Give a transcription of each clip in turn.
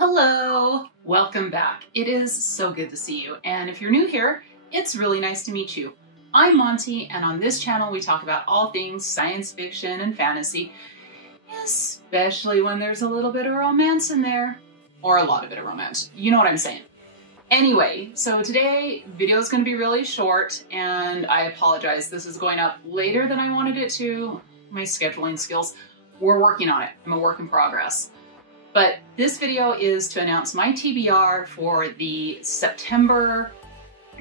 Hello, welcome back. It is so good to see you. And if you're new here, it's really nice to meet you. I'm Monty, and on this channel we talk about all things science fiction and fantasy, especially when there's a little bit of romance in there, or a lot of bit of romance. You know what I'm saying. Anyway, so today video is going to be really short, and I apologize. This is going up later than I wanted it to. My scheduling skills. We're working on it. I'm a work in progress. But this video is to announce my TBR for the September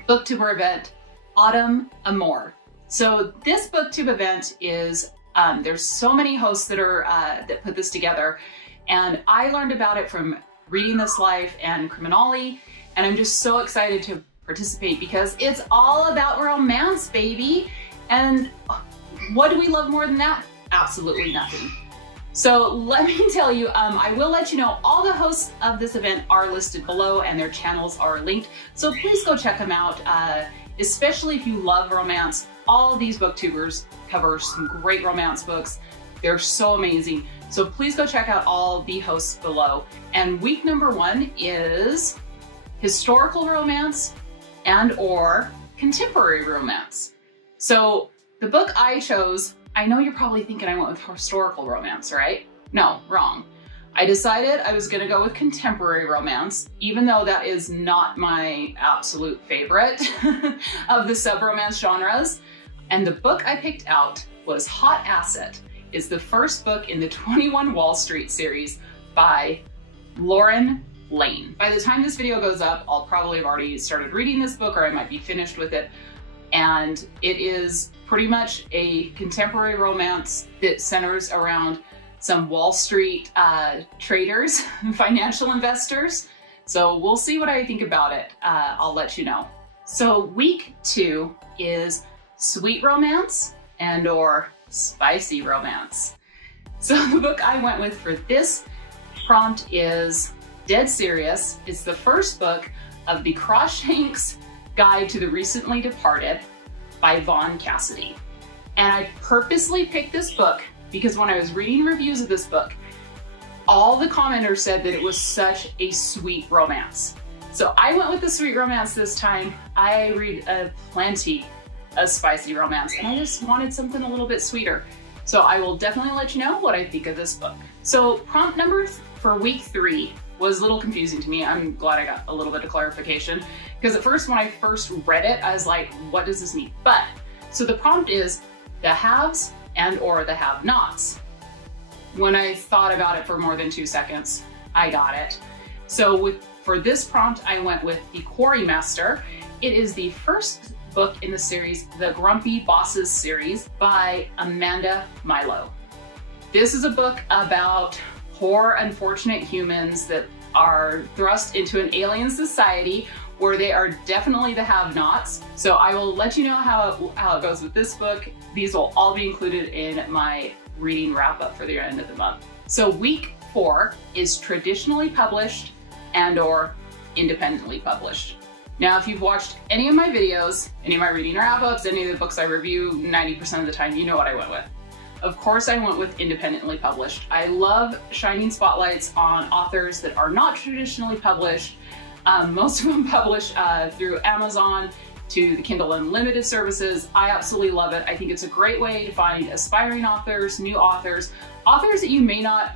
booktuber event, Autumn Amour. So this booktube event is, there's so many hosts that are that put this together, and I learned about it from Reading This Life and Criminale, and I'm just so excited to participate because it's all about romance, baby. And what do we love more than that? Absolutely nothing. So let me tell you, I will let you know all the hosts of this event are listed below and their channels are linked. So please go check them out, especially if you love romance. All of these booktubers cover some great romance books. They're so amazing. So please go check out all the hosts below. And week number 1 is historical romance and or contemporary romance. So the book I chose, I know you're probably thinking I went with historical romance, right? No, wrong. I decided I was gonna go with contemporary romance, even though that is not my absolute favorite of the sub-romance genres. And the book I picked out was Hot Asset. It's the first book in the 21 Wall Street series by Lauren Lane. By the time this video goes up, I'll probably have already started reading this book, or I might be finished with it. And it is pretty much a contemporary romance that centers around some Wall Street traders, financial investors. So we'll see what I think about it. I'll let you know. So week 2 is sweet romance and or spicy romance. So the book I went with for this prompt is Dead Serious. It's the first book of the Croshanks Guide to the Recently Departed by Vaughn Cassidy. And I purposely picked this book because when I was reading reviews of this book, all the commenters said that it was such a sweet romance. So I went with the sweet romance this time. I read plenty of spicy romance, and I just wanted something a little bit sweeter. So I will definitely let you know what I think of this book. So prompt number for week 3 was a little confusing to me. I'm glad I got a little bit of clarification, because at first when I first read it, I was like, what does this mean? But, so the prompt is the haves and or the have-nots. When I thought about it for more than 2 seconds, I got it. So for this prompt, I went with The Quarry Master. It is the first book in the series, the Grumpy Bosses series by Amanda Milo. This is a book about poor, unfortunate humans that are thrust into an alien society where they are definitely the have-nots. So I will let you know how it goes with this book. These will all be included in my reading wrap-up for the end of the month. So week 4 is traditionally published and or independently published. Now, if you've watched any of my videos, any of my reading wrap-ups, any of the books I review, 90% of the time, you know what I went with. Of course, I went with independently published. I love shining spotlights on authors that are not traditionally published. Most of them publish through Amazon to the Kindle Unlimited services. I absolutely love it. I think it's a great way to find aspiring authors, new authors, authors that you may not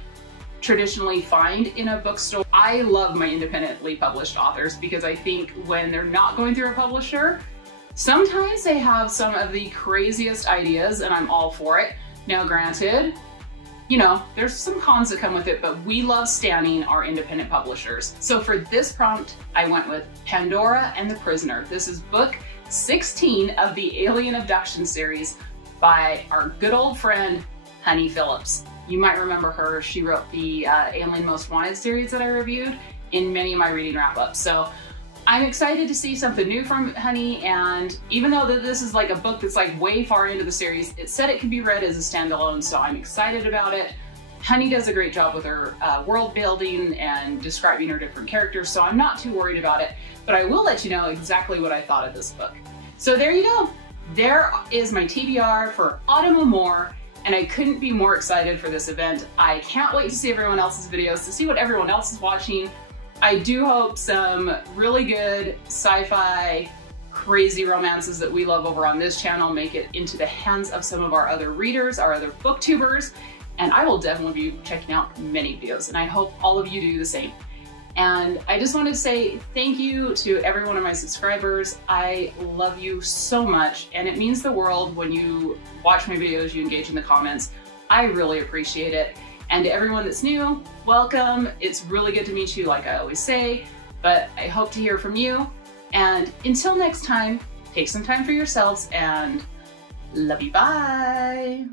traditionally find in a bookstore. I love my independently published authors because I think when they're not going through a publisher, sometimes they have some of the craziest ideas, and I'm all for it. Now granted, you know, there's some cons that come with it, but we love standing our independent publishers. So for this prompt, I went with Pandora and the Prisoner. This is book 16 of the Alien Abduction series by our good old friend, Honey Phillips. You might remember her. She wrote the Alien Most Wanted series that I reviewed in many of my reading wrap-ups. So I'm excited to see something new from Honey, and even though this is like a book that's like way far into the series, it said it could be read as a standalone, so I'm excited about it. Honey does a great job with her world building and describing her different characters, so I'm not too worried about it, but I will let you know exactly what I thought of this book. So there you go. There is my TBR for Autumn Amour, and I couldn't be more excited for this event. I can't wait to see everyone else's videos, to see what everyone else is watching. I do hope some really good sci-fi crazy romances that we love over on this channel make it into the hands of some of our other readers, our other booktubers, and I will definitely be checking out many videos, and I hope all of you do the same. And I just wanted to say thank you to every one of my subscribers. I love you so much, and it means the world when you watch my videos, you engage in the comments. I really appreciate it. And to everyone that's new, welcome. It's really good to meet you, like I always say, but I hope to hear from you. And until next time, take some time for yourselves and love you, bye.